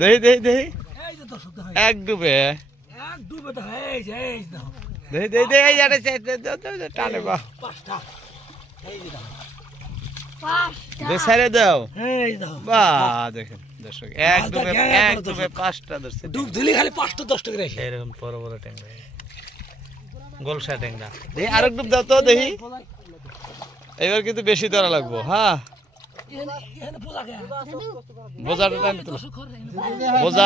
দেই দেই দেই এক ডুবে দেই দেই দেই টানে বাহ ছেড়ে দাও বাহ দেখেন দর্শক এক ডুবে 5টা ধরছে ডুব দিলে খালি 5টা 10টা করে এরকম বড় বড় ট্যাংরা গোলসা ট্যাংরা দেখি আরেক ডুব দাও তো দেখি এবার কিন্তু বেশি ধরা লাগবো হ্যাঁ বোঝা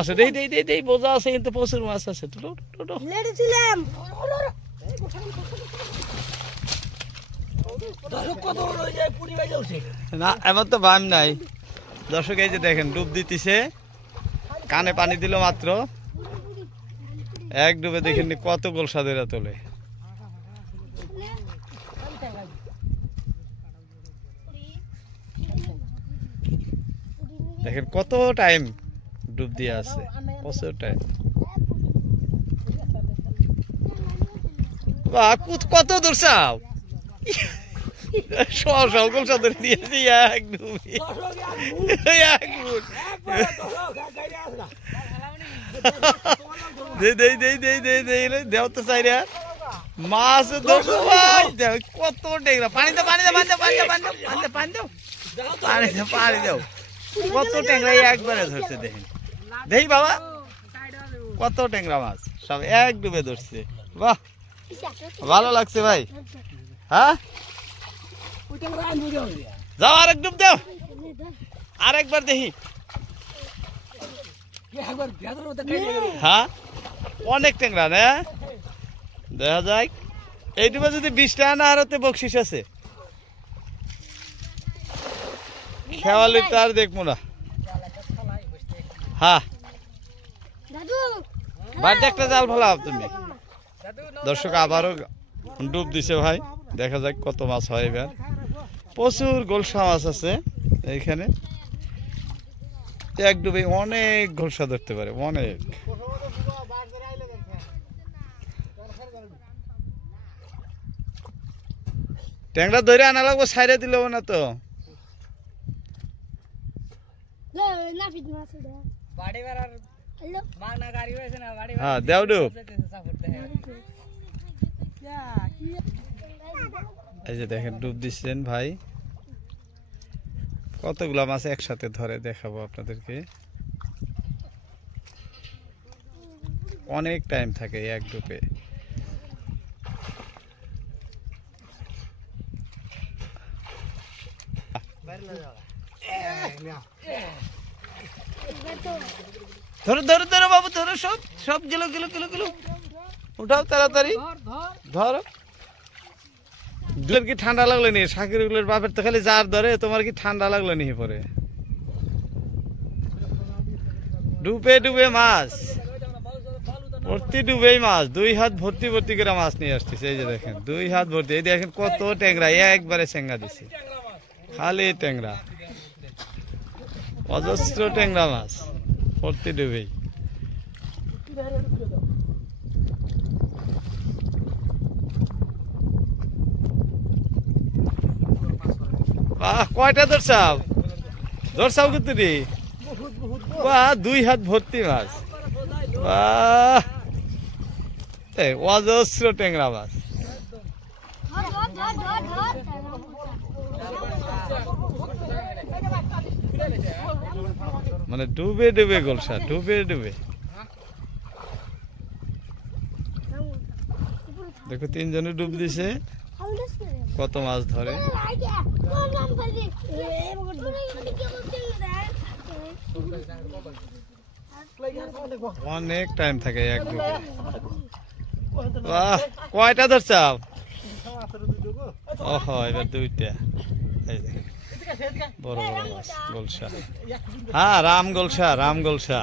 আছে দেই দেই দেই দেই বোঝা আছে কিন্তু প্রচুর মাছ আছে না এমন তো বাম নাই দর্শক এই যে দেখেন ডুব দিতেছে কানে পানি দিল মাত্র এক ডুবে দেখেন কত গোলসা ধরে তোলে দেখেন কত টাইম ডুব দিয়ে আছে প্রচুর টাইম কত দূর চাও সব গোলসা ধরে দিয়েছি এক ডুবে দেও তো চাই রে মাছ ধরছো ভাই কত টেংরা পানি দাও পানি দাও পানি দাও কত ট্যাংরা একবারে ধরছে দেখেন দেখি বাবা কত ট্যাংরা মাছ সব এক ডুবে ধরছে বাহ ভালো লাগছে ভাই হ্যাঁ যাও আরেক ডুব দাও আরেকবার দেখি হ্যাঁ অনেক ট্যাংরা না দেখা যায় এই ডুবে যদি 20 টাকা না আরতে বকশিস আছে খেওয়ালি তার দেখবো না হ্যাঁ বাড়িতে একটা জাল ফেলাও তুমি দর্শক আবারও ডুব দিছে ভাই দেখা যাক কত মাছ হয় এবার প্রচুর গোলসা মাছ আছে এইখানে এক ডুবে অনেক গোলসা ধরতে পারে অনেক ট্যাংরা ধরে আনা লাগবো সাইডে দিল না তো হ্যাঁ দেও ডুব এই যে দেখেন ডুব দিচ্ছেন ভাই কতগুলা মাছ একসাথে ধরে দেখাবো আপনাদেরকে অনেক টাইম থাকে এক ডুবে ধরো ধরো ধরো বাবু ধরো সব গেলো উঠাও তাড়াতাড়ি ধরো কি ঠান্ডা লাগলো নি শাকিরুলের বাপের তো খালি জার ধরে তোমার কি ঠান্ডা লাগলো নি পরে ডুবে ডুবে মাছ ভর্তি ডুবেই মাছ 2 হাত ভর্তি করে মাছ নিয়ে আসতেছে এই যে দেখেন 2 হাত ভর্তি এই দেখেন কত ট্যাংরা একবারে চেঙ্গা দিছে খালি ট্যাংরা অজস্র ট্যাংরা মাছ ভর্তি ডুবেই কয়টা ধরছাও কিন্তু রে বাহ 2 হাত ভর্তি মাছ বাহ অজস্র ট্যাংরা মাছ মানে ডুবে ডুবে গোলসা ডুবে দেখো 3 জনে ডুব দিছে কত মাছ ধরে অনেক টাইম থাকে এক ডুবে বাহ কয়টা ধরছাও ওহ এবার 2টা এই দেখেন বড় মাছ গোলসা হ্যাঁ রাম গোলসা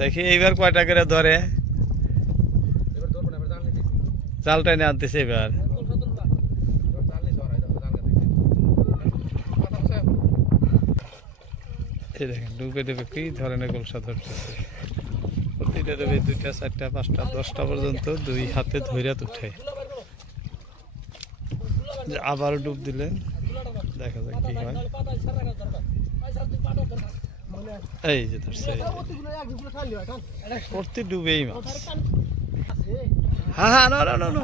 দেখি এইবার কয়টা করে ধরে জালটা নিয়ে আনতেছে এবার এই দেখেন ডুবে ডুবে কি ধরনের গোলসা ধরতেছে প্রতিটা ডুবে 2টা 4টা 5টা 10টা পর্যন্ত 2 হাতে ধইরা উঠে আবার ডুব দিলে দেখা যাক কি হয়। এই যে ধরছে প্রতি ডুবেই মাছ। হ্যাঁ হ্যাঁ নো নো নো নো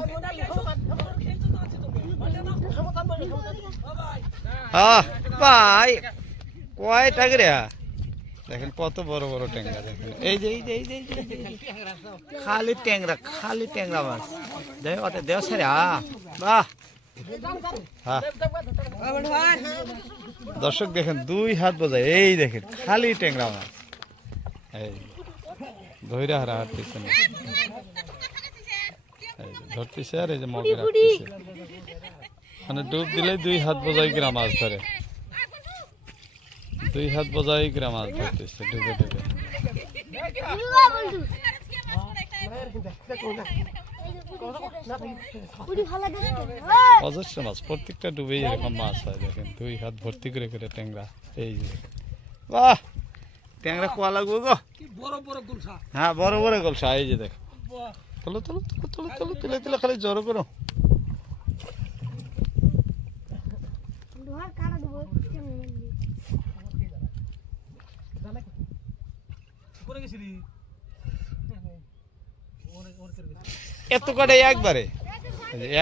ভাই কয়টা করে দেখেন কত বড় বড় ট্যাংরা দেখেন। এই যে খালি ট্যাংরা মাছ দেখ ওতে দেও সারা বাহ। হ্যাঁ দর্শক দেখেন 2 হাত বোঝায় এই দেখেন খালি ট্যাংরা মাছ। এই ধইরা হারা হাঁটতেছে না ধরতেছে আর এই যে মগে রাখতেছে মানে ডুব দিলে 2 হাত বোঝাই গ্রাম মাছ ধরে 2 হাত বোঝাই গ্রাম মাছ ধরতেছে ডুবে ডুবে। অজস্র মাছ প্রত্যেকটা ডুবেই এরকম মাছ হয় দেখেন 2 হাত ভর্তি করে করে ট্যাংরা। এই যে বাহ ট্যাংরা কোয়া লাগবো গো। হ্যাঁ বড় বড় গলসা। এই যে দেখো তুলো তুলো তুলো তুলো তুলো তুলে তুলে খালি জড়ো করো। এত কটা একবারে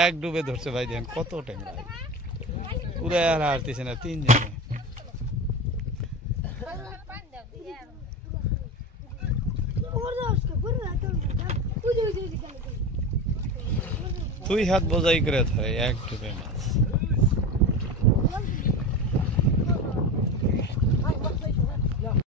এক ডুবে ধরছে ভাই দেখেন কত ট্যাংরা পুরো আর হারতেছে না 3 জনে। 2 হাত বোঝাই করে ধরে এক ডুবে মাছ।